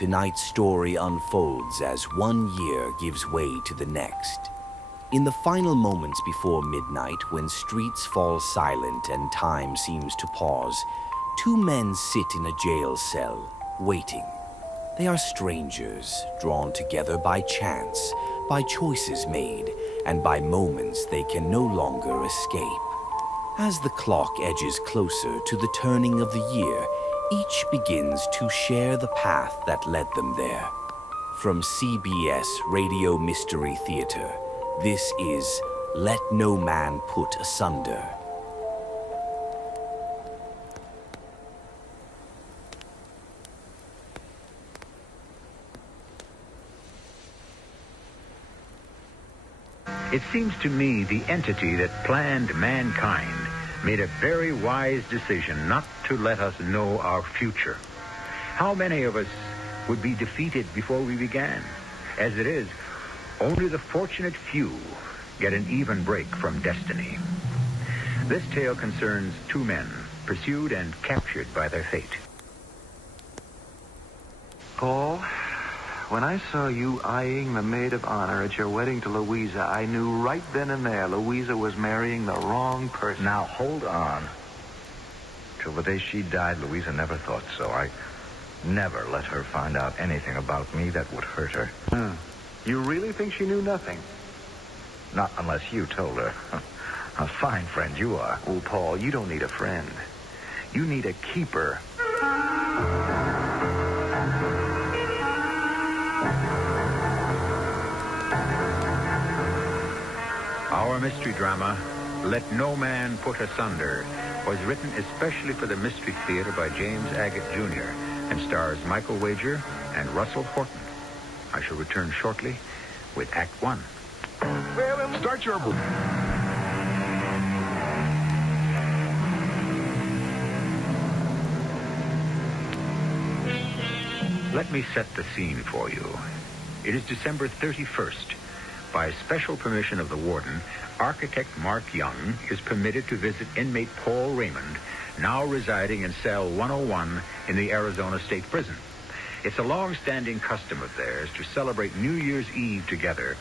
tonight's story unfolds as one year gives way to the next. In the final moments before midnight, when streets fall silent and time seems to pause, two men sit in a jail cell, waiting. They are strangers, drawn together by chance, by choices made, and by moments they can no longer escape. As the clock edges closer to the turning of the year, each begins to share the path that led them there. From CBS Radio Mystery Theater, this is Let No Man Put Asunder. It seems to me the entity that planned mankind made a very wise decision not to let us know our future. How many of us would be defeated before we began? As it is, only the fortunate few get an even break from destiny. This tale concerns two men pursued and captured by their fate. Paul, when I saw you eyeing the maid of honor at your wedding to Louisa, I knew right then and there Louisa was marrying the wrong person. Now, hold on. Till the day she died, Louisa never thought so. I never let her find out anything about me that would hurt her. You really think she knew nothing? Not unless you told her. A fine friend you are. Oh, Paul, you don't need a friend. You need a keeper. Our mystery drama, Let No Man Put Asunder, was written especially for the Mystery Theater by James Agate Jr. and stars Michael Wager and Russell Horton. I shall return shortly with Act 1. Start your... Let me set the scene for you. It is December 31st. By special permission of the warden, architect Mark Young is permitted to visit inmate Paul Raymond, now residing in cell 101 in the Arizona State Prison. It's a long-standing custom of theirs to celebrate New Year's Eve together,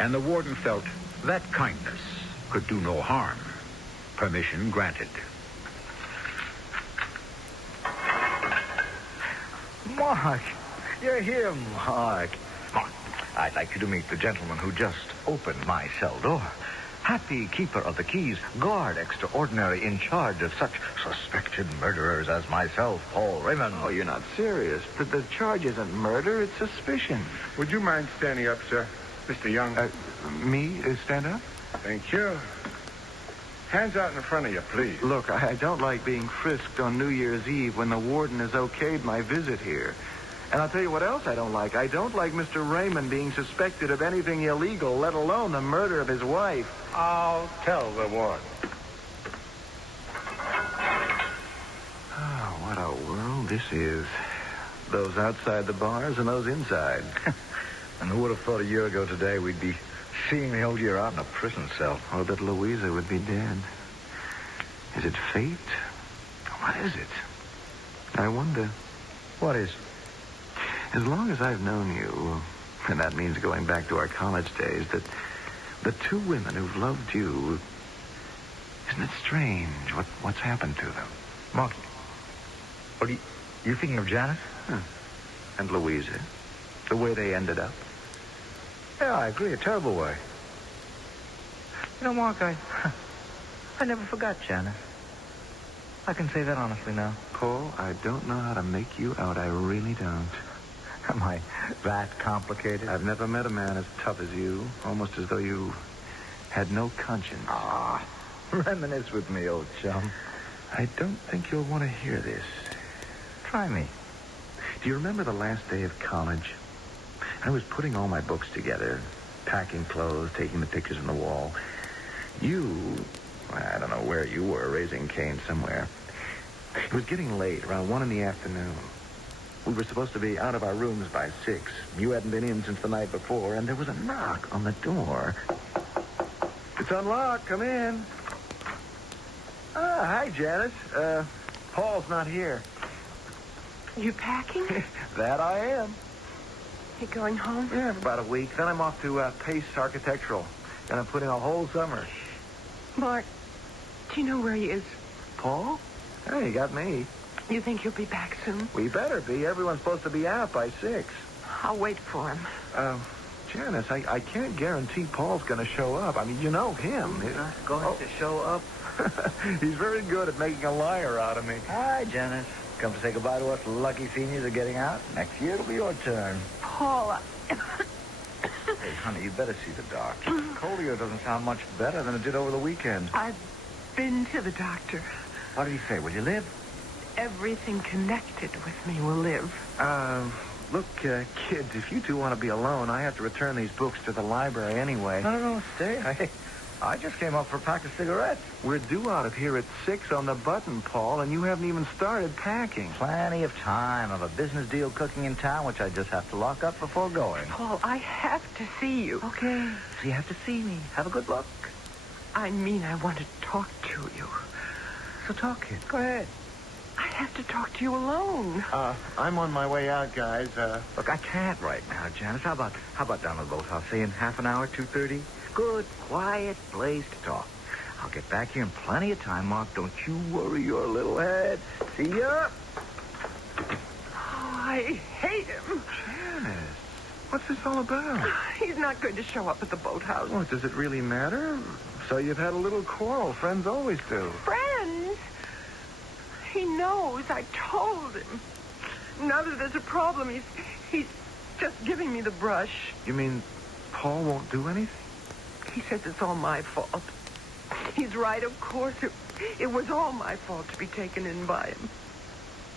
and the warden felt that kindness could do no harm. Permission granted. Mark, you're here, Mark. Mark, I'd like you to meet the gentleman who just opened my cell door. Happy keeper of the keys, guard extraordinary in charge of such suspected murderers as myself, Paul Raymond. Oh, you're not serious. The charge isn't murder, it's suspicion. Would you mind standing up, sir? Mr. Young. Me? Stand up? Thank you. Hands out in front of you, please. Look, I don't like being frisked on New Year's Eve when the warden has okayed my visit here. And I'll tell you what else I don't like. I don't like Mr. Raymond being suspected of anything illegal, let alone the murder of his wife. I'll tell the warden. Oh, what a world this is. Those outside the bars and those inside. And who would have thought a year ago today we'd be seeing the old year out in a prison cell? Or that Louisa would be dead. Is it fate? What is it? I wonder. What is? As long as I've known you, and that means going back to our college days, that the two women who've loved you, isn't it strange what's happened to them? Mark, what are you thinking of Janice? And Louisa, the way they ended up. Yeah, I agree, a terrible way. You know, Mark, I never forgot Janice. I can say that honestly now. Paul, I don't know how to make you out. I really don't. Am I that complicated? I've never met a man as tough as you, almost as though you had no conscience. Ah, reminisce with me, old chum. I don't think you'll want to hear this. Try me. Do you remember the last day of college? I was putting all my books together, packing clothes, taking the pictures on the wall. You, I don't know where you were, raising Cain somewhere. It was getting late, around 1 p.m. We were supposed to be out of our rooms by 6. You hadn't been in since the night before, and there was a knock on the door. It's unlocked. Come in. Hi, Janice. Paul's not here. You packing? That I am. You going home? Yeah, for about a week. Then I'm off to Pace Architectural. And I'm putting a whole summer. Mark, do you know where he is? Paul? Hey, you got me. You think he'll be back soon? We better be. Everyone's supposed to be out by 6. I'll wait for him. Janice, I can't guarantee Paul's going to show up. I mean, you know him. He's not going to show up. He's very good at making a liar out of me. Hi, Janice. Come to say goodbye to us lucky seniors are getting out. Next year it'll be your turn. Paul, Hey, honey, you better see the doctor. Colio doesn't sound much better than it did over the weekend. I've been to the doctor. What did he say? Will you live? Everything connected with me will live. Look, kids, if you two want to be alone, I have to return these books to the library anyway. No, stay. I just came up for a pack of cigarettes. We're due out of here at 6 on the button, Paul, and you haven't even started packing. Plenty of time. I have a business deal cooking in town, which I just have to lock up before going. Paul, I have to see you. Okay, so you have to see me. Have a good look. I mean, I want to talk to you. So talk, kid. Go ahead. I have to talk to you alone. I'm on my way out, guys. Look, I can't right now, Janice. How about down to the boathouse, say in half an hour, 2:30? Good, quiet place to talk. I'll get back here in plenty of time, Mark. Don't you worry your little head. See ya. Oh, I hate him. Janice, what's this all about? He's not going to show up at the boathouse. Well, does it really matter? So you've had a little quarrel. Friends always do. Friends? He knows. I told him. Now that there's a problem, he's just giving me the brush. You mean Paul won't do anything? He says it's all my fault. He's right, of course. It was all my fault to be taken in by him.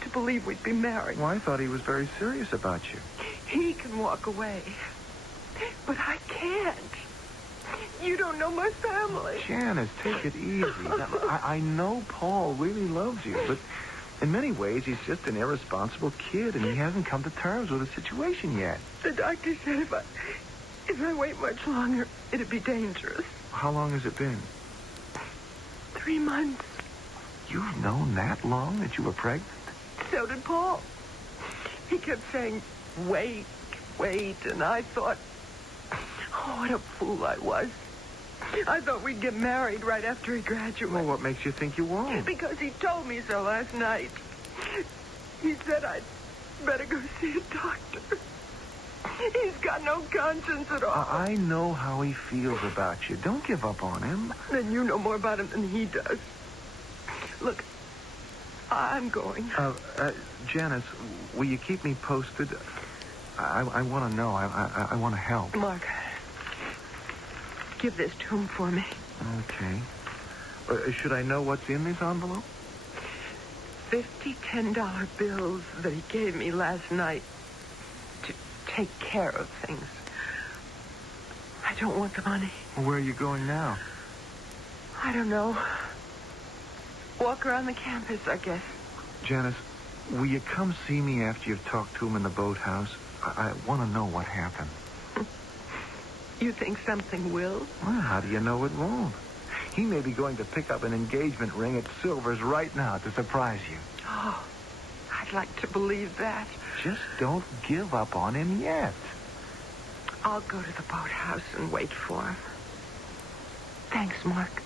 To believe we'd be married. Well, I thought he was very serious about you. He can walk away. But I can't. You don't know my family. Janice, take it easy. I know Paul really loves you, but in many ways, he's just an irresponsible kid, and he hasn't come to terms with the situation yet. The doctor said if I wait much longer, it'd be dangerous. How long has it been? 3 months. You've known that long that you were pregnant? So did Paul. He kept saying, wait, and I thought, oh, what a fool I was. I thought we'd get married right after he graduated. Well, what makes you think you won't? Because he told me so last night. He said I'd better go see a doctor. He's got no conscience at all. I know how he feels about you. Don't give up on him. Then you know more about him than he does. Look, I'm going. Janice, will you keep me posted? I want to know. I want to help. Mark, give this to him for me. Okay. Should I know what's in this envelope? 50 $10 bills that he gave me last night to take care of things. I don't want the money. Well, where are you going now? I don't know. Walk around the campus, I guess. Janice, will you come see me after you've talked to him in the boathouse? I want to know what happened. You think something will? Well, how do you know it won't? He may be going to pick up an engagement ring at Silver's right now to surprise you. Oh, I'd like to believe that. Just don't give up on him yet. I'll go to the boathouse and wait for him. Thanks, Mark.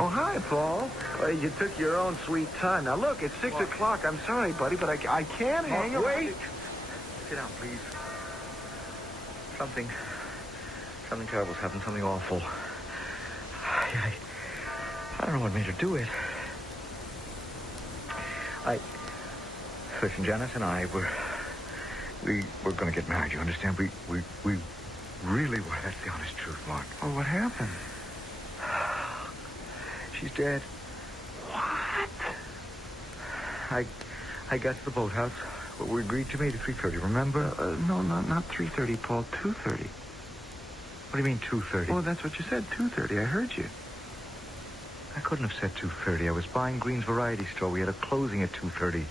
Oh, hi, Paul. You took your own sweet time. Now, look, it's 6 o'clock. I'm sorry, buddy, but I can't hang around. Wait. Sit down, please. Something terrible's happened. Something awful. I don't know what made her do it. Listen, Janice and I, we're going to get married, you understand? We really were. That's the honest truth, Mark. Oh, what happened? She's dead. What? I got to the boathouse. We agreed to meet at 3:30, remember? No, not 3:30, Paul. 2:30. What do you mean 2:30? Oh, that's what you said, 2:30. I heard you. I couldn't have said 2:30. I was buying Green's Variety Store. We had a closing at 2:30.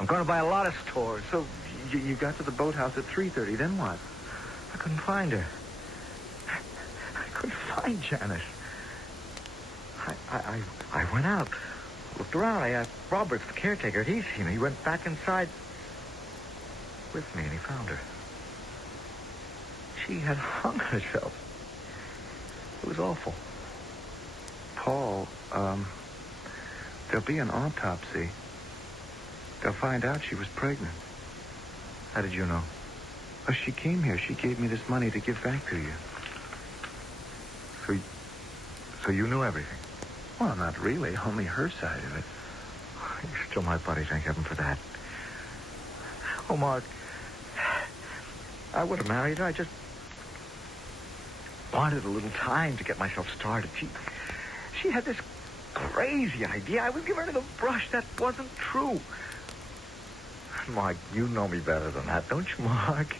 I'm going to buy a lot of stores. So you got to the boathouse at 3:30. Then what? I couldn't find her. I couldn't find Janice. I went out. Looked around. I asked Roberts, the caretaker, if he'd seen her. He went back inside with me, and he found her. She had hung herself. It was awful. Paul, there'll be an autopsy. They'll find out she was pregnant. How did you know? Oh, she came here. She gave me this money to give back to you. So you knew everything? Well, not really. Only her side of it. You still my buddy, thank heaven for that. Oh, Mark, I would have married her. I just wanted a little time to get myself started. She had this crazy idea I was giving her the brush. That wasn't true. Mark, you know me better than that, don't you, Mark?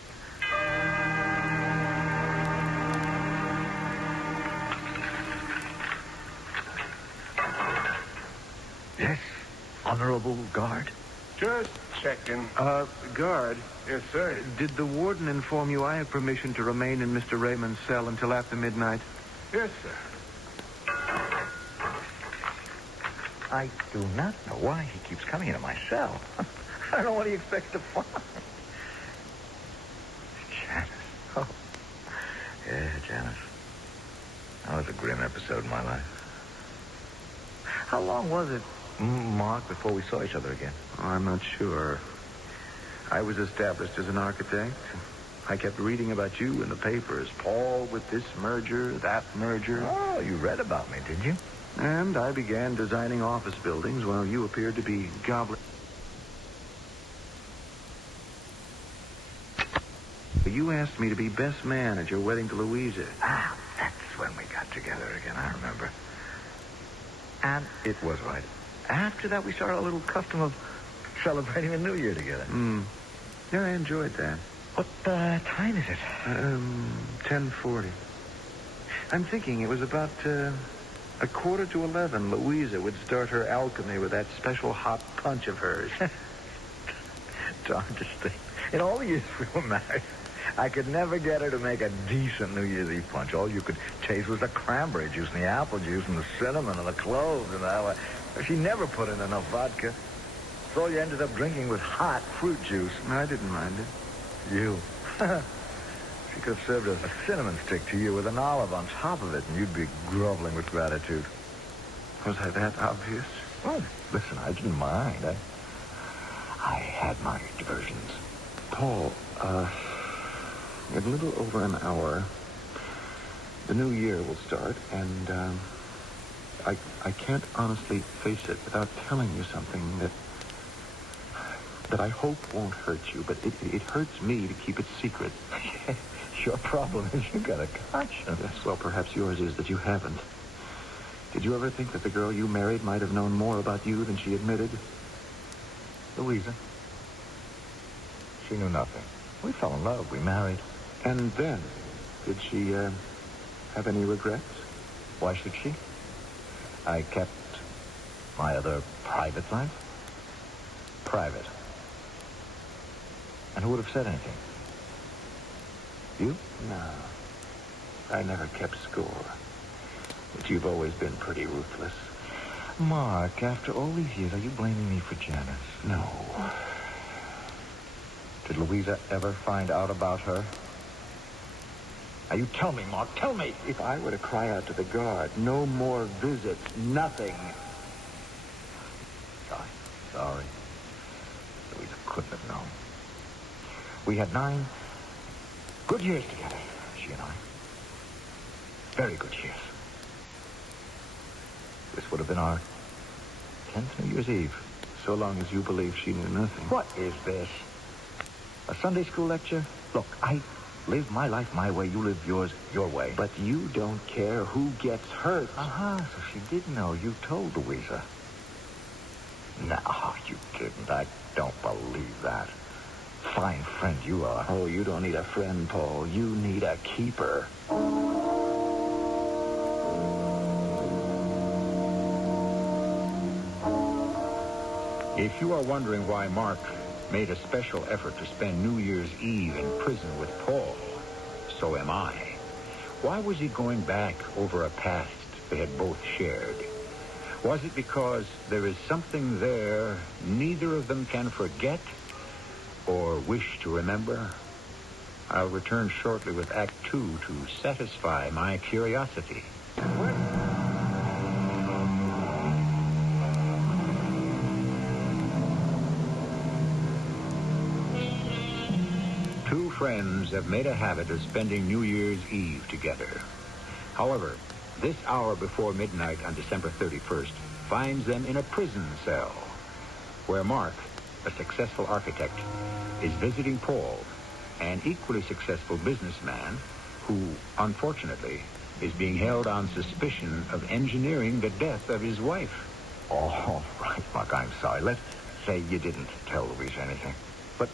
Yes, honorable guard. Just checking. Guard, Yes, sir. did the warden inform you I have permission to remain in Mr. Raymond's cell until after midnight? Yes, sir. I do not know why he keeps coming into my cell. I don't know what he expects to find. Janice. Oh. Yeah, Janice. That was a grim episode in my life. How long was it, Mark, before we saw each other again? Oh, I'm not sure. I was established as an architect. I kept reading about you in the papers. Paul with this merger, that merger. Oh, you read about me, did you? And I began designing office buildings while you appeared to be gobbling. You asked me to be best man at your wedding to Louisa. Ah, that's when we got together again, I remember. And it was right. After that, we started a little custom of celebrating the New Year together. Yeah, I enjoyed that. What time is it? 10:40. I'm thinking it was about 11:15. Louisa would start her alchemy with that special hot punch of hers. Darndest thing. In all the years we were married, I could never get her to make a decent New Year's Eve punch. All you could taste was the cranberry juice and the apple juice and the cinnamon and the cloves. And she never put in enough vodka. So all you ended up drinking was hot fruit juice. I didn't mind it. You. She could have served a cinnamon stick to you with an olive on top of it, and you'd be groveling with gratitude. Was I that obvious? Well, listen, I didn't mind. I had my diversions. Paul, in a little over an hour, the new year will start, and I can't honestly face it without telling you something that I hope won't hurt you, but it hurts me to keep it secret. Your problem is you got a conscience. Yes, well, perhaps yours is that you haven't. Did you ever think that the girl you married might have known more about you than she admitted? Louisa. She knew nothing. We fell in love. We married. And then, did she have any regrets? Why should she? I kept my other private life private. And who would have said anything? You? No. I never kept score. But you've always been pretty ruthless. Mark, after all these years, are you blaming me for Janice? No. Did Louisa ever find out about her? Now, you tell me, Mark, tell me. If I were to cry out to the guard, no more visits, nothing. Sorry. Louisa couldn't have known. We had 9 good years together, she and I. Very good years. This would have been our 10th New Year's Eve. So long as you believe she knew nothing. What is this? A Sunday school lecture? Look, I live my life my way. You live yours your way. But you don't care who gets hurt. So she did know. You told Louisa. No, you didn't. I don't believe that. Fine friend you are. Oh, you don't need a friend, Paul. You need a keeper. If you are wondering why Mark made a special effort to spend New Year's Eve in prison with Paul, so am I. Why was he going back over a past they had both shared? Was it because there is something there neither of them can forget or wish to remember? I'll return shortly with Act 2 to satisfy my curiosity. Two friends have made a habit of spending New Year's Eve together. However, this hour before midnight on December 31st finds them in a prison cell where Mark, a successful architect, is visiting Paul, an equally successful businessman who, unfortunately, is being held on suspicion of engineering the death of his wife. All right, Mark, I'm sorry. Let's say you didn't tell Louise anything. But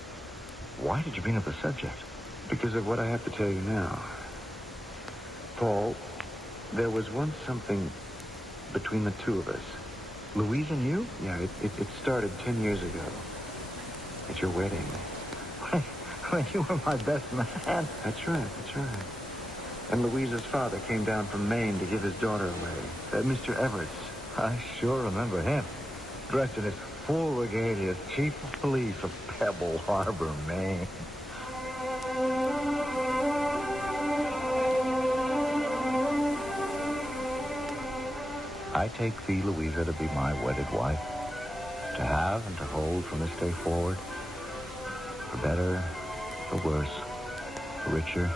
why did you bring up the subject? Because of what I have to tell you now. Paul, there was once something between the two of us. Louise and you? Yeah, it started 10 years ago. At your wedding. When you were my best man. That's right. And Louisa's father came down from Maine to give his daughter away. Mr. Everts. I sure remember him. Dressed in his full regalia as chief of police of Pebble Harbor, Maine. I take thee, Louisa, to be my wedded wife, to have and to hold from this day forward, for better, for worse, for richer,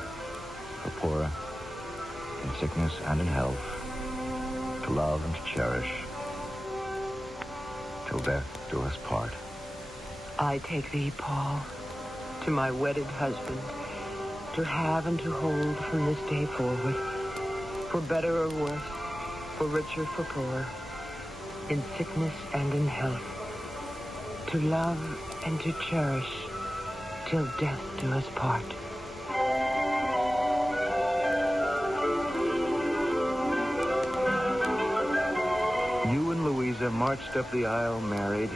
for poorer, in sickness and in health, to love and to cherish, till death do us part. I take thee, Paul, to my wedded husband, to have and to hold from this day forward, for better or worse, for richer, for poorer, in sickness and in health, to love and to cherish, till death do us part. You and Louisa marched up the aisle married,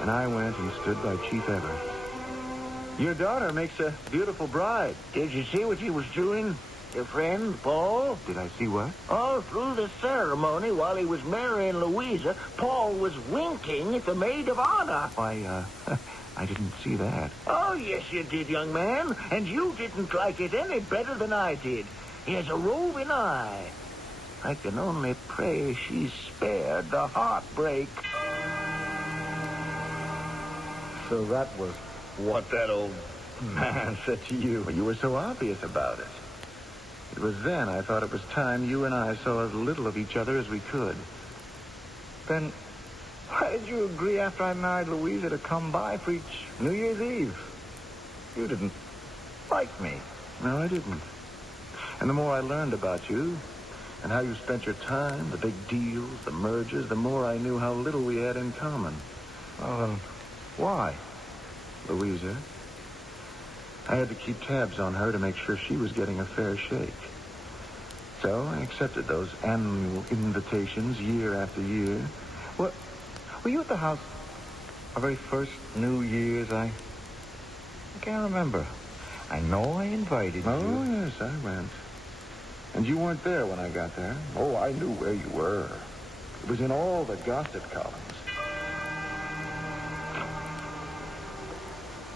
and I went and stood by Chief Everett. Your daughter makes a beautiful bride. Did you see what he was doing, your friend, Paul? Did I see what? All through the ceremony, while he was marrying Louisa, Paul was winking at the maid of honor. Why, I didn't see that. Oh, yes, you did, young man. And you didn't like it any better than I did. He has a roving eye. I can only pray she's spared the heartbreak. So that was what that old man said to you. Well, you were so obvious about it. It was then I thought it was time you and I saw as little of each other as we could. Then why did you agree after I married Louisa to come by for each New Year's Eve? You didn't like me. No, I didn't. And the more I learned about you and how you spent your time, the big deals, the mergers, the more I knew how little we had in common. Well, then why? Louisa. I had to keep tabs on her to make sure she was getting a fair shake. So I accepted those annual invitations year after year. What? Were you at the house our very first New Year's? I can't remember. I know I invited you. Oh, yes, I went. And you weren't there when I got there. Oh, I knew where you were. It was in all the gossip columns.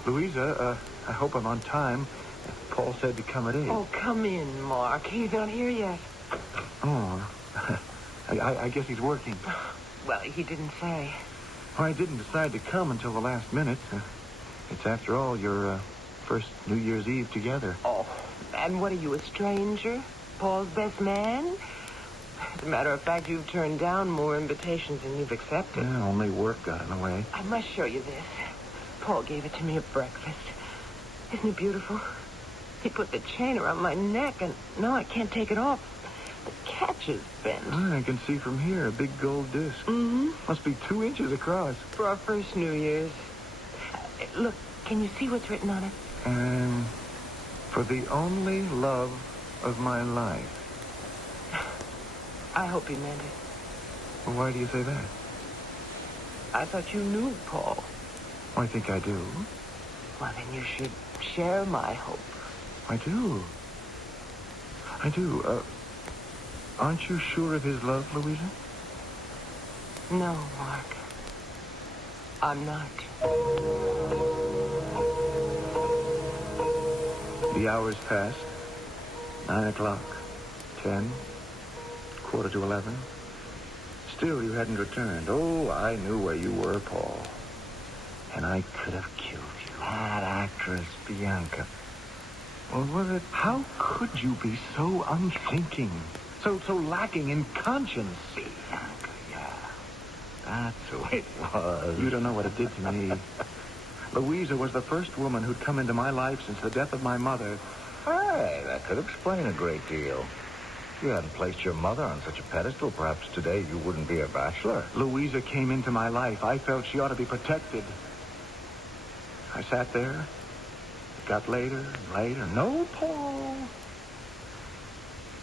Louisa, I hope I'm on time. Paul said to come at 8. Oh, come in, Mark. He's not here yet. Oh, I guess he's working. Well, he didn't say. I didn't decide to come until the last minute. It's, after all, your first New Year's Eve together. Oh, and what are you, a stranger? Paul's best man? As a matter of fact, you've turned down more invitations than you've accepted. Yeah, only work got in the way. I must show you this. Paul gave it to me at breakfast. Isn't it beautiful? He put the chain around my neck, and now I can't take it off. The catch is bent. I can see from here a big gold disc. Mm-hmm. Must be 2 inches across. For our first New Year's. Look, can you see what's written on it? For the only love of my life. I hope he meant it. Well, why do you say that? I thought you knew Paul. I think I do. Well, then you should share my hope. I do. Aren't you sure of his love, Louisa? No, Mark. I'm not. The hours passed. 9 o'clock, 10, 11:15. Still, you hadn't returned. Oh, I knew where you were, Paul. And I could have killed you. That actress, Bianca. Or was it... How could you be so unthinking? So lacking in conscience? Bianca, yeah. That's who it was. You don't know what it did to me. Louisa was the first woman who'd come into my life since the death of my mother. Hey, that could explain a great deal. If you hadn't placed your mother on such a pedestal, perhaps today you wouldn't be a bachelor. Louisa came into my life. I felt she ought to be protected. I sat there. It got later and later. No, Paul.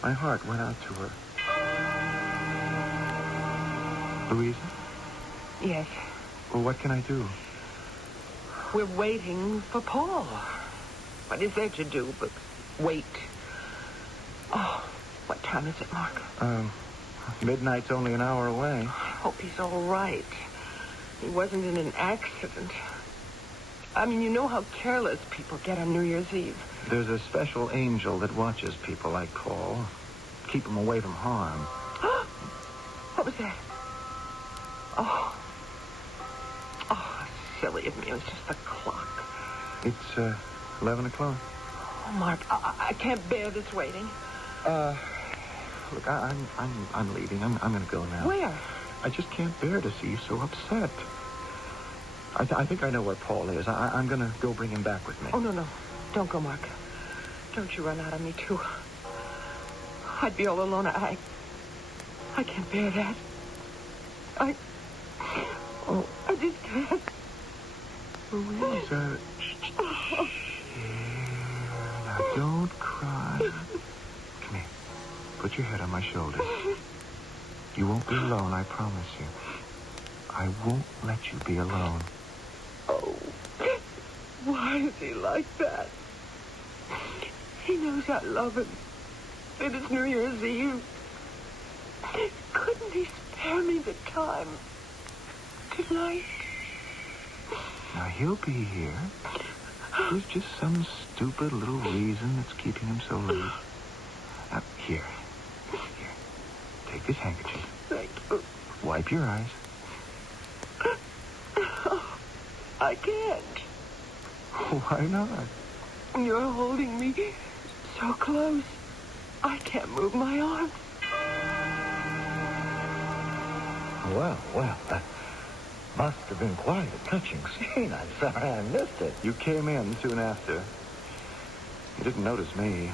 My heart went out to her. Louisa? Yes. Well, what can I do? We're waiting for Paul. What is there to do but wait? Oh, what time is it, Mark? Midnight's only an hour away. I hope he's all right. He wasn't in an accident. I mean, you know how careless people get on New Year's Eve. There's a special angel that watches people like Paul. Keep them away from harm. What was that? Oh, silly of me. It was just the clock. It's 11 o'clock. Oh, Mark, I can't bear this waiting. Look, I'm leaving. I'm going to go now. Where? I just can't bear to see you so upset. I think I know where Paul is. I'm going to go bring him back with me. Oh, no. Don't go, Mark. Don't you run out on me, too. I'd be all alone. I can't bear that. I just can't. Louisa. Now, don't cry. Come here. Put your head on my shoulder. You won't be alone, I promise you. I won't let you be alone. Oh, why is he like that? He knows I love him. It is New Year's Eve. Couldn't he spare me the time tonight? Now, he'll be here. There's just some stupid little reason that's keeping him so late. Now, here. Take this handkerchief. Thank you. Wipe your eyes. I can't. Why not? You're holding me so close. I can't move my arms. Well, that must have been quite a touching scene. I'm sorry I missed it. You came in soon after. You didn't notice me.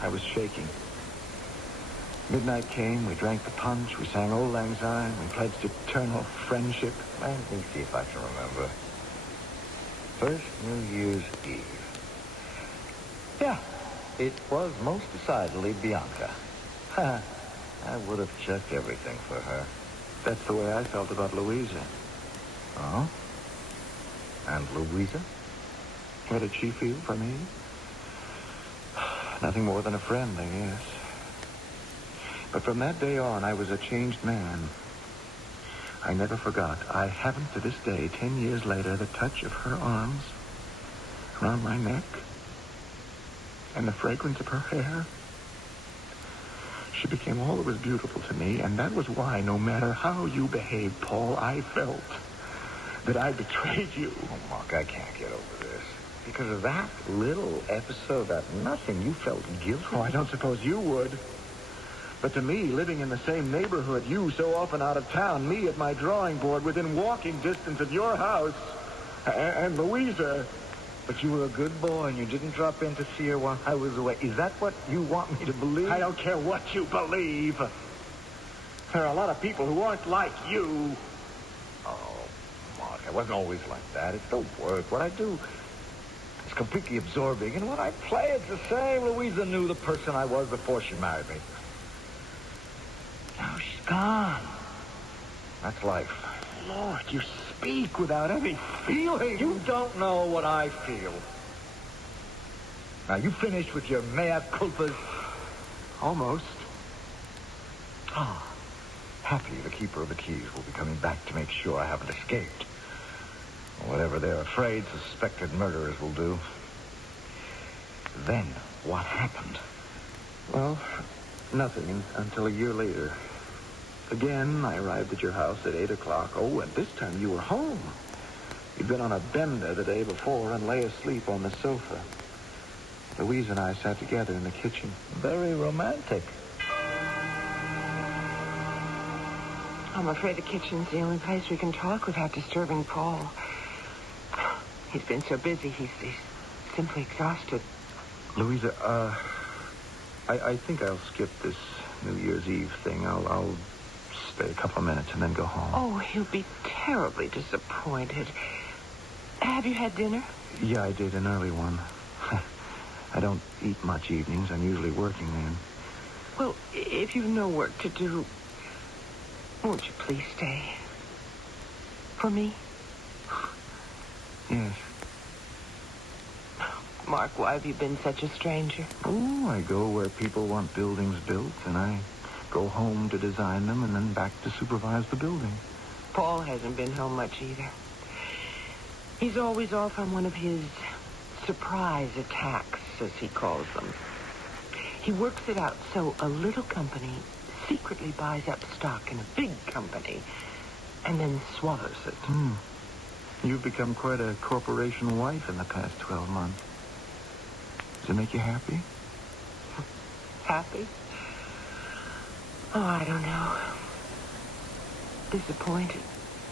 I was shaking. Midnight came, we drank the punch, we sang Old Lang Syne, we pledged eternal friendship. Let me see if I can remember. First New Year's Eve. Yeah, it was most decidedly Bianca. I would have checked everything for her. That's the way I felt about Louisa. Oh? And Louisa? How did she feel for me? Nothing more than a friend, I guess. But from that day on, I was a changed man. I never forgot. I haven't to this day, 10 years later, the touch of her arms around my neck and the fragrance of her hair. She became all that was beautiful to me, and that was why, no matter how you behaved, Paul, I felt that I betrayed you. Oh, Mark, I can't get over this. Because of that little episode, that nothing, you felt guilty. Oh, I don't suppose you would. But to me, living in the same neighborhood, you so often out of town, me at my drawing board within walking distance of your house, and Louisa. But you were a good boy, and you didn't drop in to see her while I was away. Is that what you want me to believe? I don't care what you believe. There are a lot of people who aren't like you. Oh, Mark, I wasn't always like that. It's the work. What I do is completely absorbing. And when I play, it's the same. Louisa knew the person I was before she married me. Now she's gone. That's life. Lord, you speak without any feeling. You don't know what I feel. Now, you finished with your mea culpas? Almost. Ah, Happy the keeper of the keys will be coming back to make sure I haven't escaped. Whatever they're afraid suspected murderers will do. Then, what happened? Well, nothing until a year later. Again, I arrived at your house at 8 o'clock. Oh, and this time you were home. You'd been on a bender the day before and lay asleep on the sofa. Louise and I sat together in the kitchen. Very romantic. I'm afraid the kitchen's the only place we can talk without disturbing Paul. He's been so busy, he's simply exhausted. Louisa, I think I'll skip this New Year's Eve thing. I'll stay a couple of minutes and then go home. Oh, he'll be terribly disappointed. Have you had dinner? Yeah, I did, an early one. I don't eat much evenings. I'm usually working then. Well, if you've no work to do, won't you please stay? For me? Yes. Mark, why have you been such a stranger? Oh, I go where people want buildings built, and I go home to design them and then back to supervise the building. Paul hasn't been home much either. He's always off on one of his surprise attacks, as he calls them. He works it out so a little company secretly buys up stock in a big company and then swallows it. You've become quite a corporation wife in the past 12 months. Does it make you happy? Happy? Oh, I don't know. Disappointed.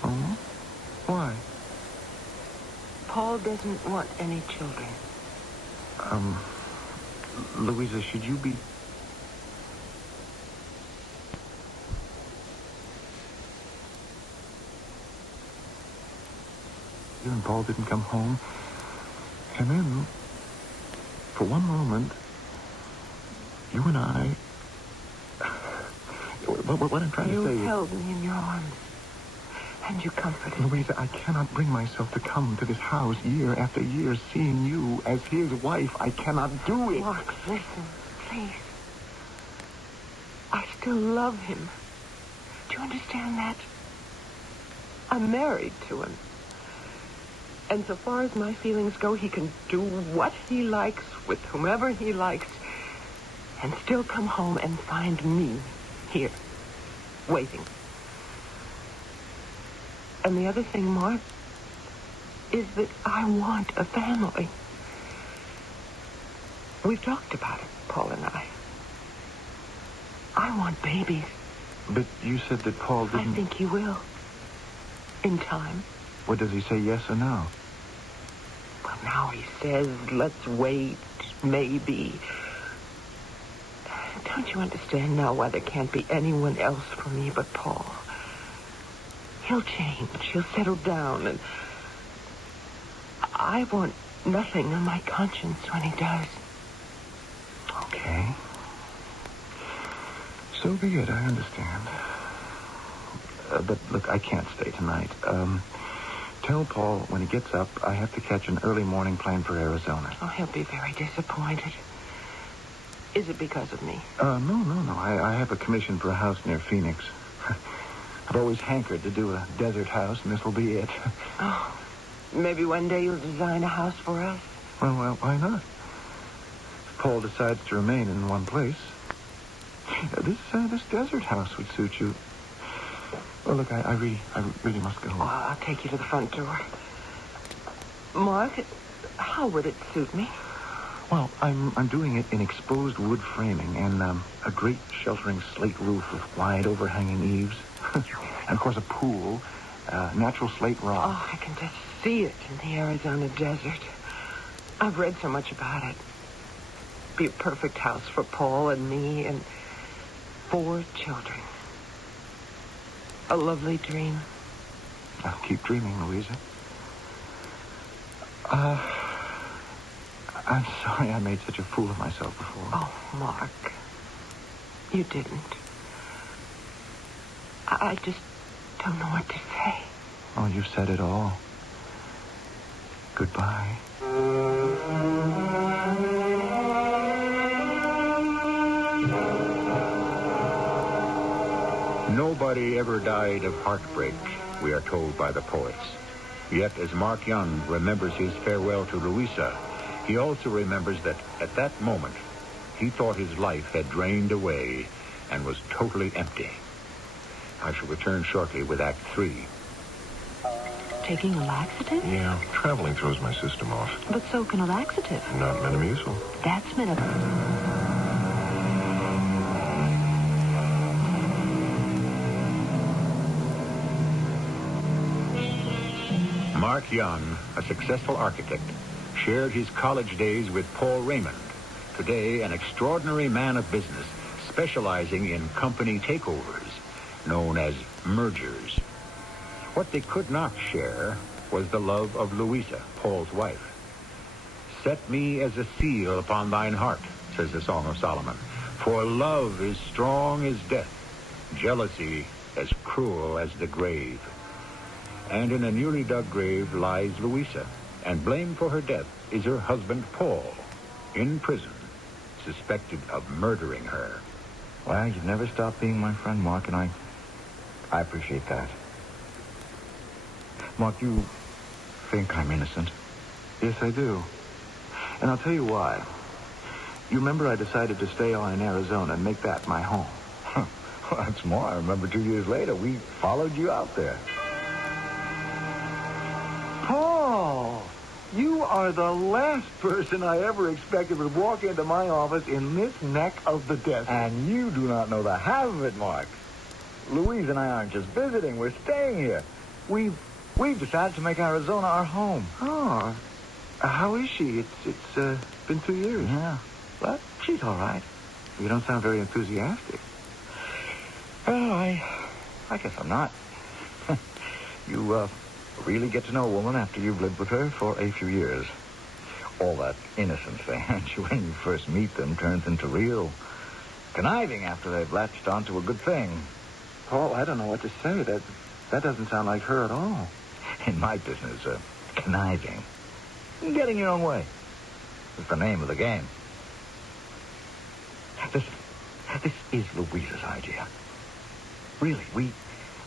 Oh? Why? Paul doesn't want any children. Louisa, should you be... You and Paul didn't come home. And then, for one moment, you and I... What I'm trying to say is... You held me in your arms, and you comforted me. Louisa, I cannot bring myself to come to this house year after year seeing you as his wife. I cannot do it. Mark, listen, please. I still love him. Do you understand that? I'm married to him. And so far as my feelings go, he can do what he likes with whomever he likes and still come home and find me here, waiting. And the other thing, Mark, is that I want a family. We've talked about it, Paul and I. I want babies. But you said that Paul didn't... I think he will. In time. What does he say, yes or no? Well, now he says, let's wait, maybe. Don't you understand now why there can't be anyone else for me but Paul? He'll change. He'll settle down, and I want nothing on my conscience when he does. Okay. So be it, I understand. But look, I can't stay tonight. Tell Paul when he gets up, I have to catch an early morning plane for Arizona. Oh, he'll be very disappointed. Is it because of me? No. I have a commission for a house near Phoenix. I've always hankered to do a desert house, and this will be it. Oh, maybe one day you'll design a house for us. Well, why not? If Paul decides to remain in one place, this desert house would suit you. Well, look, I really must go. I'll take you to the front door. Mark, how would it suit me? Well, I'm doing it in exposed wood framing and a great sheltering slate roof with wide overhanging eaves. And, of course, a pool, natural slate rock. Oh, I can just see it in the Arizona desert. I've read so much about it. Be a perfect house for Paul and me and 4 children. A lovely dream. I'll keep dreaming, Louisa. I'm sorry I made such a fool of myself before. Oh, Mark. You didn't. I just don't know what to say. Oh, you've said it all. Goodbye. No Nobody ever died of heartbreak, we are told by the poets. Yet, as Mark Young remembers his farewell to Louisa, he also remembers that at that moment, he thought his life had drained away and was totally empty. I shall return shortly with Act 3. Taking a laxative? Yeah, traveling throws my system off. But so can a laxative. Not Metamucil. That's Mark Young, a successful architect, shared his college days with Paul Raymond, today an extraordinary man of business specializing in company takeovers, known as mergers. What they could not share was the love of Louisa, Paul's wife. Set me as a seal upon thine heart, says the Song of Solomon, for love is strong as death, jealousy as cruel as the grave. And in a newly dug grave lies Louisa, and blamed for her death is her husband Paul, in prison, suspected of murdering her. Well, you've never stopped being my friend, Mark, and I appreciate that. Mark, you think I'm innocent? Yes, I do. And I'll tell you why. You remember I decided to stay on in Arizona and make that my home. Well, that's more. I remember 2 years later, we followed you out there. Paul, you are the last person I ever expected would walk into my office in this neck of the desert. And you do not know the half of it, Mark. Louise and I aren't just visiting. We're staying here. We've decided to make Arizona our home. Oh, how is she? It's been 2 years. Yeah, but she's all right. You don't sound very enthusiastic. Well, I guess I'm not. You really get to know a woman after you've lived with her for a few years. All that innocence they hand you when you first meet them turns into real conniving after they've latched onto a good thing. Paul, I don't know what to say. That doesn't sound like her at all. In my business, conniving. Getting your own way. Is the name of the game. This is Louisa's idea. Really,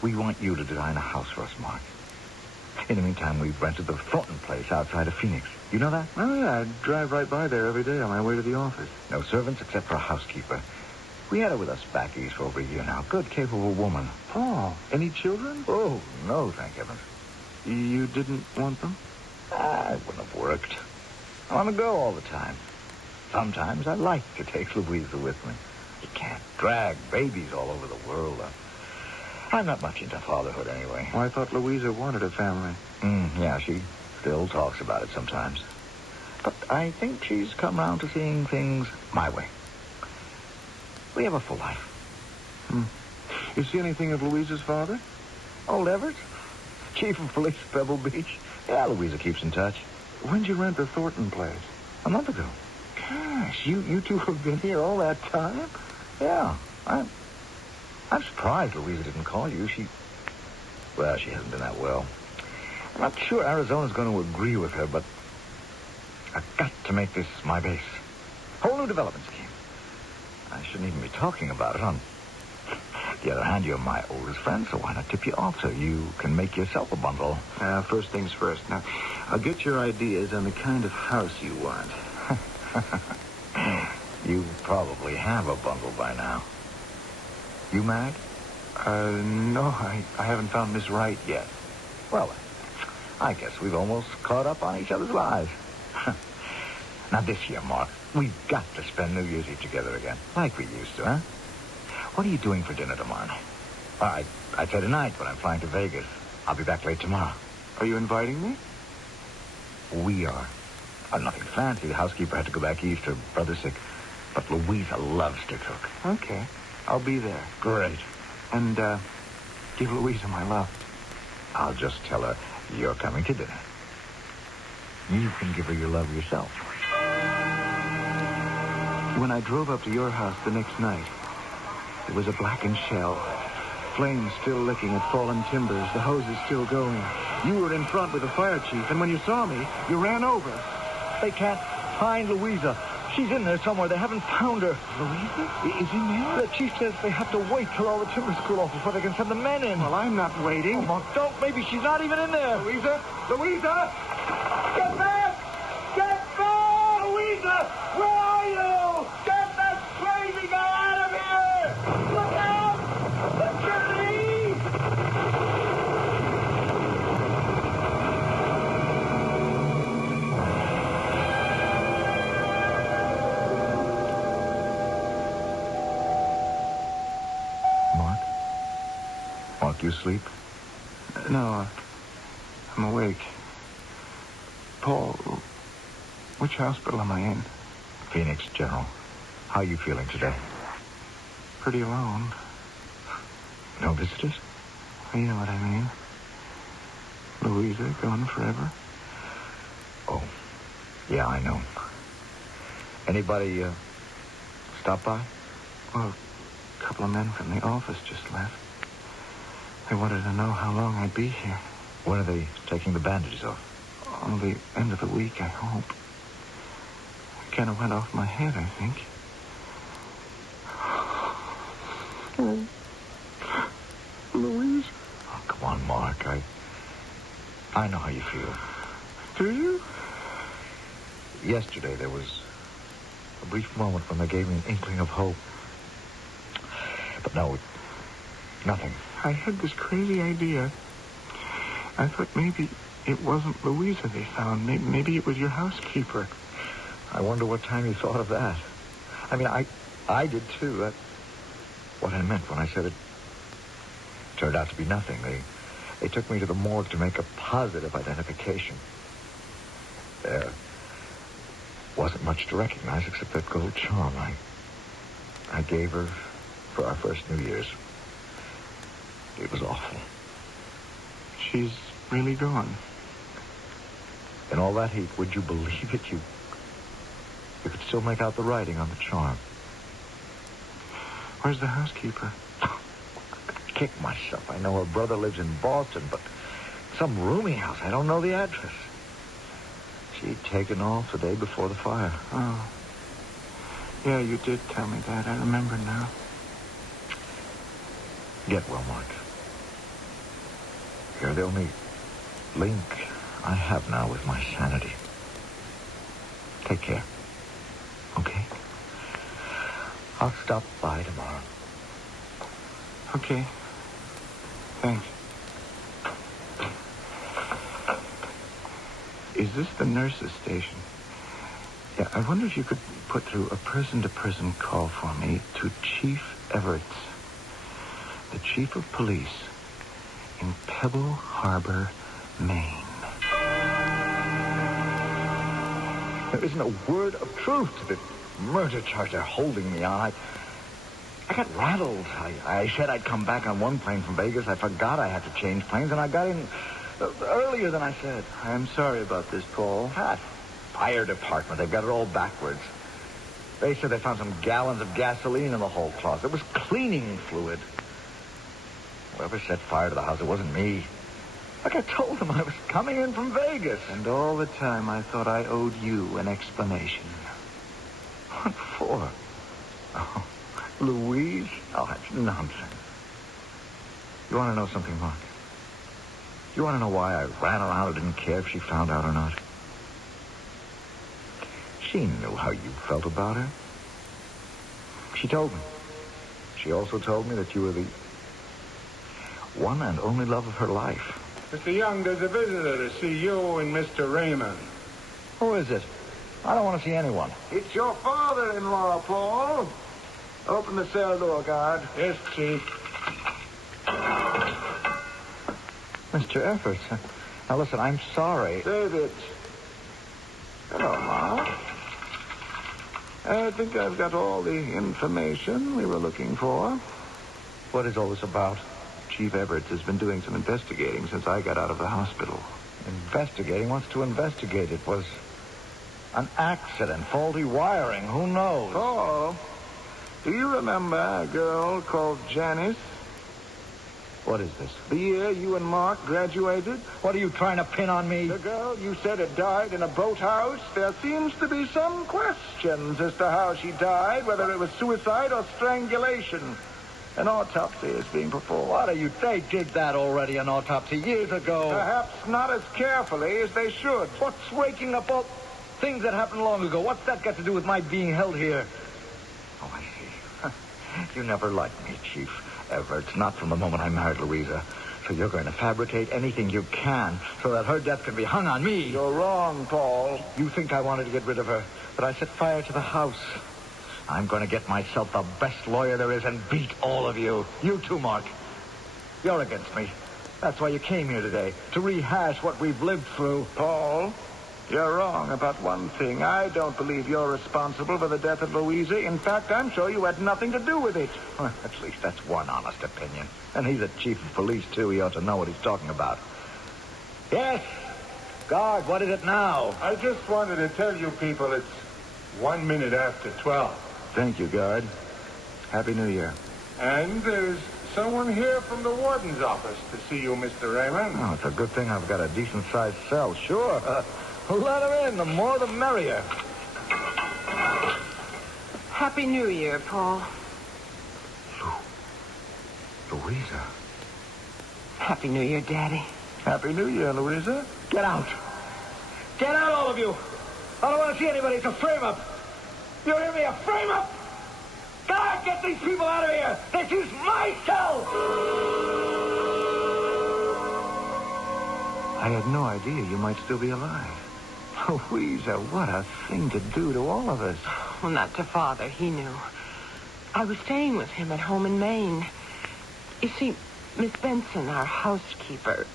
we want you to design a house for us, Mark. In the meantime, we've rented the Thornton place outside of Phoenix. You know that? Oh, yeah. I drive right by there every day on my way to the office. No servants except for a housekeeper. We had her with us back east for over a year now. Good, capable woman. Paul, any children? Oh, no, thank heavens. You didn't want them? It wouldn't have worked. I'm on the go all the time. Sometimes I like to take Louisa with me. You can't drag babies all over the world. I'm not much into fatherhood anyway. Well, I thought Louisa wanted a family. Yeah, she still talks about it sometimes. But I think she's come around to seeing things my way. We have a full life. You see anything of Louisa's father? Old Everett, chief of police of Pebble Beach. Yeah, Louisa keeps in touch. When'd you rent the Thornton place? A month ago. Gosh, you two have been here all that time? Yeah, I'm surprised Louisa didn't call you. She hasn't been that well. I'm not sure Arizona's going to agree with her, but I've got to make this my base. Whole new development scheme. I shouldn't even be talking about it. On the other hand, you're my oldest friend, so why not tip you off so you can make yourself a bundle? First things first. Now, I'll get your ideas on the kind of house you want. You probably have a bundle by now. You married? No, I haven't found Miss Wright yet. Well, I guess we've almost caught up on each other's lives. Now, this year, Mark, we've got to spend New Year's Eve together again, like we used to, huh? What are you doing for dinner tomorrow night? I'd say tonight, but I'm flying to Vegas. I'll be back late tomorrow. Are you inviting me? We are. Nothing fancy. The housekeeper had to go back east. Her brother's sick. But Louisa loves to cook. Okay. I'll be there. Great. And, give Louisa my love. I'll just tell her you're coming to dinner. You can give her your love yourself. When I drove up to your house the next night, it was a blackened shell. Flames still licking at fallen timbers, the hoses still going. You were in front with the fire chief, and when you saw me, you ran over. They can't find Louisa. She's in there somewhere. They haven't found her. Louisa? Is in there? The chief says they have to wait till all the timbers cool off before they can send the men in. Well, I'm not waiting. Oh, Mark, don't. Maybe she's not even in there. Louisa? Louisa? Get back! Get back! Louisa! Where are you? Get that crazy guy out of here! Look out! Security! Mark, you sleep? No, I'm awake. Paul, which hospital am I in? Phoenix, General. How are you feeling today? Pretty alone. No visitors? You know what I mean. Louisa gone forever. Oh, yeah, I know. Anybody, stop by? Well, a couple of men from the office just left. They wanted to know how long I'd be here. When are they taking the bandages off? On the end of the week, I hope. It kind of went off my head, I think. Oh. Louise? Oh, come on, Mark. I know how you feel. Do you? Yesterday, there was a brief moment when they gave me an inkling of hope. But no, nothing. I had this crazy idea. I thought maybe it wasn't Louisa they found. Maybe it was your housekeeper. I wonder what time you thought of that. I mean, I did too. That's what I meant when I said it turned out to be nothing. They took me to the morgue to make a positive identification. There wasn't much to recognize except that gold charm I gave her for our first New Year's. It was awful. She's really gone. In all that heat, would you believe it? You could still make out the writing on the charm. Where's the housekeeper? Kick myself. I know her brother lives in Boston, but some rooming house. I don't know the address. She'd taken off the day before the fire. Oh. Yeah, you did tell me that. I remember now. Get well, Mark. You're the only link I have now with my sanity. Take care. Okay? I'll stop by tomorrow. Okay. Thanks. Is this the nurse's station? Yeah, I wonder if you could put through a person-to-person call for me to Chief Everett, the chief of police in Pebble Harbor, Maine. There isn't a word of truth to the murder charge they're holding me on. I got rattled. I said I'd come back on one plane from Vegas. I forgot I had to change planes, and I got in earlier than I said. I'm sorry about this, Paul. That fire department, they've got it all backwards. They said they found some gallons of gasoline in the whole closet. It was cleaning fluid. Whoever set fire to the house, it wasn't me. Like I told them, I was coming in from Vegas. And all the time I thought I owed you an explanation. What for? Oh, Louise? Oh, that's nonsense. You want to know something, Mark? You want to know why I ran around and didn't care if she found out or not? She knew how you felt about her. She told me. She also told me that you were the one and only love of her life. Mr. Young, there's a visitor to see you and Mr. Raymond. Who is it? I don't want to see anyone. It's your father-in-law, Paul. Open the cell door, guard. Yes, Chief. Mr. Efforts. Now, listen, I'm sorry. David. Hello, Mark. I think I've got all the information we were looking for. What is all this about? Chief Everett has been doing some investigating since I got out of the hospital. Investigating? Wants to investigate. It was an accident, faulty wiring. Who knows? Paul, do you remember a girl called Janice? What is this? The year you and Mark graduated? What are you trying to pin on me? The girl you said had died in a boathouse? There seems to be some questions as to how she died, whether it was suicide or strangulation. An autopsy is being performed. What are you? They did that already, an autopsy, years ago. Perhaps not as carefully as they should. What's raking up all things that happened long ago? What's that got to do with my being held here? Oh, I see. You never liked me, Chief. Ever. It's not from the moment I married Louisa. So you're going to fabricate anything you can so that her death can be hung on me. You're wrong, Paul. You think I wanted to get rid of her, but I set fire to the house. I'm going to get myself the best lawyer there is and beat all of you. You too, Mark. You're against me. That's why you came here today, to rehash what we've lived through. Paul, you're wrong about one thing. I don't believe you're responsible for the death of Louisa. In fact, I'm sure you had nothing to do with it. Well, at least that's one honest opinion. And he's a chief of police, too. He ought to know what he's talking about. Yes. Guard, what is it now? I just wanted to tell you people it's 1 minute after 12. Thank you, guard. Happy New Year. And there's someone here from the warden's office to see you, Mr. Raymond. Oh, it's a good thing I've got a decent-sized cell. Sure. Let her in. The more, the merrier. Happy New Year, Paul. Louisa. Happy New Year, Daddy. Happy New Year, Louisa. Get out. Get out, all of you. I don't want to see anybody. It's a frame-up. You hear me? A frame-up. God, get these people out of here. This is my cell. I had no idea you might still be alive. Louisa, what a thing to do to all of us. Well, not to Father. He knew. I was staying with him at home in Maine. You see, Miss Benson, our housekeeper,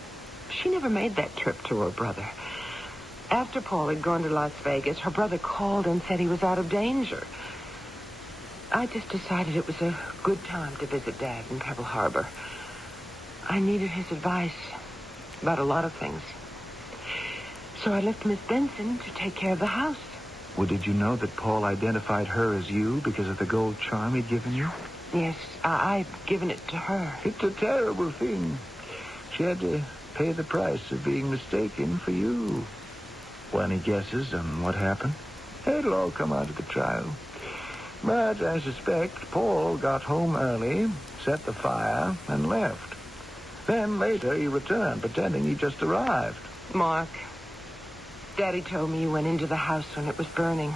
she never made that trip to her brother. After Paul had gone to Las Vegas, her brother called and said he was out of danger. I just decided it was a good time to visit Dad in Pebble Harbor. I needed his advice about a lot of things. So I left Miss Benson to take care of the house. Well, did you know that Paul identified her as you because of the gold charm he'd given you? Yes, I'd given it to her. It's a terrible thing. She had to pay the price of being mistaken for you. Well, any guesses on what happened? It'll all come out at the trial. But I suspect Paul got home early, set the fire, and left. Then later he returned, pretending he just arrived. Mark, Daddy told me you went into the house when it was burning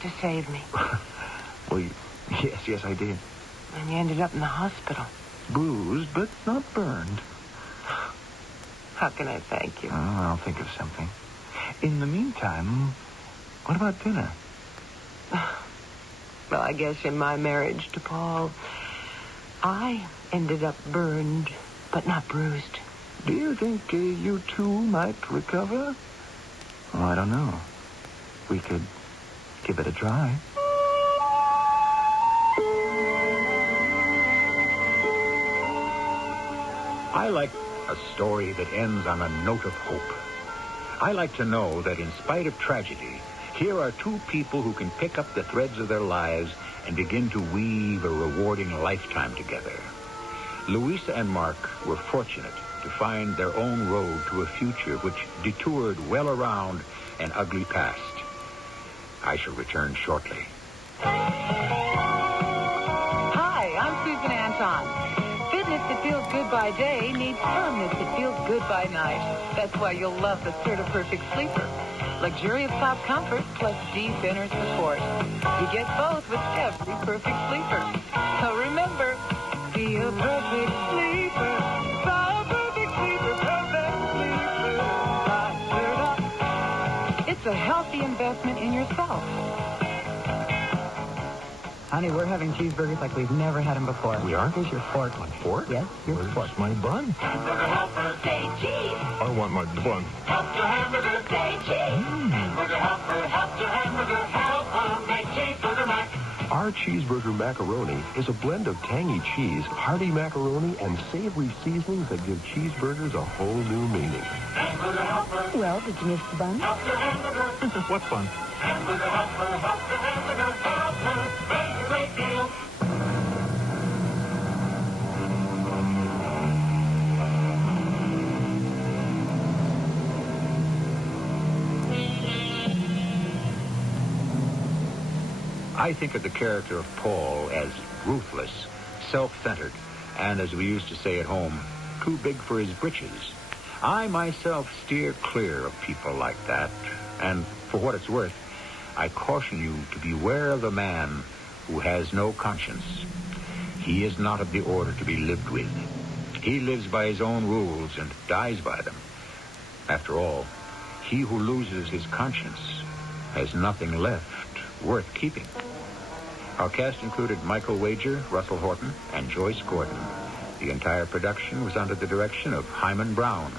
to save me. Well, yes, I did. And you ended up in the hospital. Bruised, but not burned. How can I thank you? Oh, I'll think of something. In the meantime, what about dinner? Well, I guess in my marriage to Paul, I ended up burned, but not bruised. Do you think you two might recover? Oh, I don't know. We could give it a try. I like a story that ends on a note of hope. I like to know that in spite of tragedy, here are two people who can pick up the threads of their lives and begin to weave a rewarding lifetime together. Louisa and Mark were fortunate to find their own road to a future which detoured well around an ugly past. I shall return shortly. Hi, I'm Susan Anton. Fitness that feels good by day needs firmness that feels good by night. That's why you'll love the Serta Perfect Sleeper. Luxurious soft comfort plus deep inner support. You get both with every perfect sleeper. So remember, be a perfect sleeper. So perfect sleeper, perfect sleeper. By Serta. It's a healthy investment in yourself. Honey, we're having cheeseburgers like we've never had them before. We are? Here's your fork. My fork? Yes, your Where's fork. my bun? Hamburger helper, say cheese. I want my bun. Help your hamburger, say cheese. Hamburger helper, help your hamburger, helper, make cheeseburger mac. Our cheeseburger macaroni is a blend of tangy cheese, hearty macaroni, and savory seasonings that give cheeseburgers a whole new meaning. Hamburger helper, Well, did you miss the bun? help your hamburger. What fun? Hamburger helper, help your hamburger, helper, make a great deal. I think of the character of Paul as ruthless, self-centered, and, as we used to say at home, too big for his britches. I myself steer clear of people like that, and for what it's worth, I caution you to beware of the man who has no conscience. He is not of the order to be lived with. He lives by his own rules and dies by them. After all, he who loses his conscience has nothing left worth keeping. Our cast included Michael Wager, Russell Horton, and Joyce Gordon. The entire production was under the direction of Hyman Brown.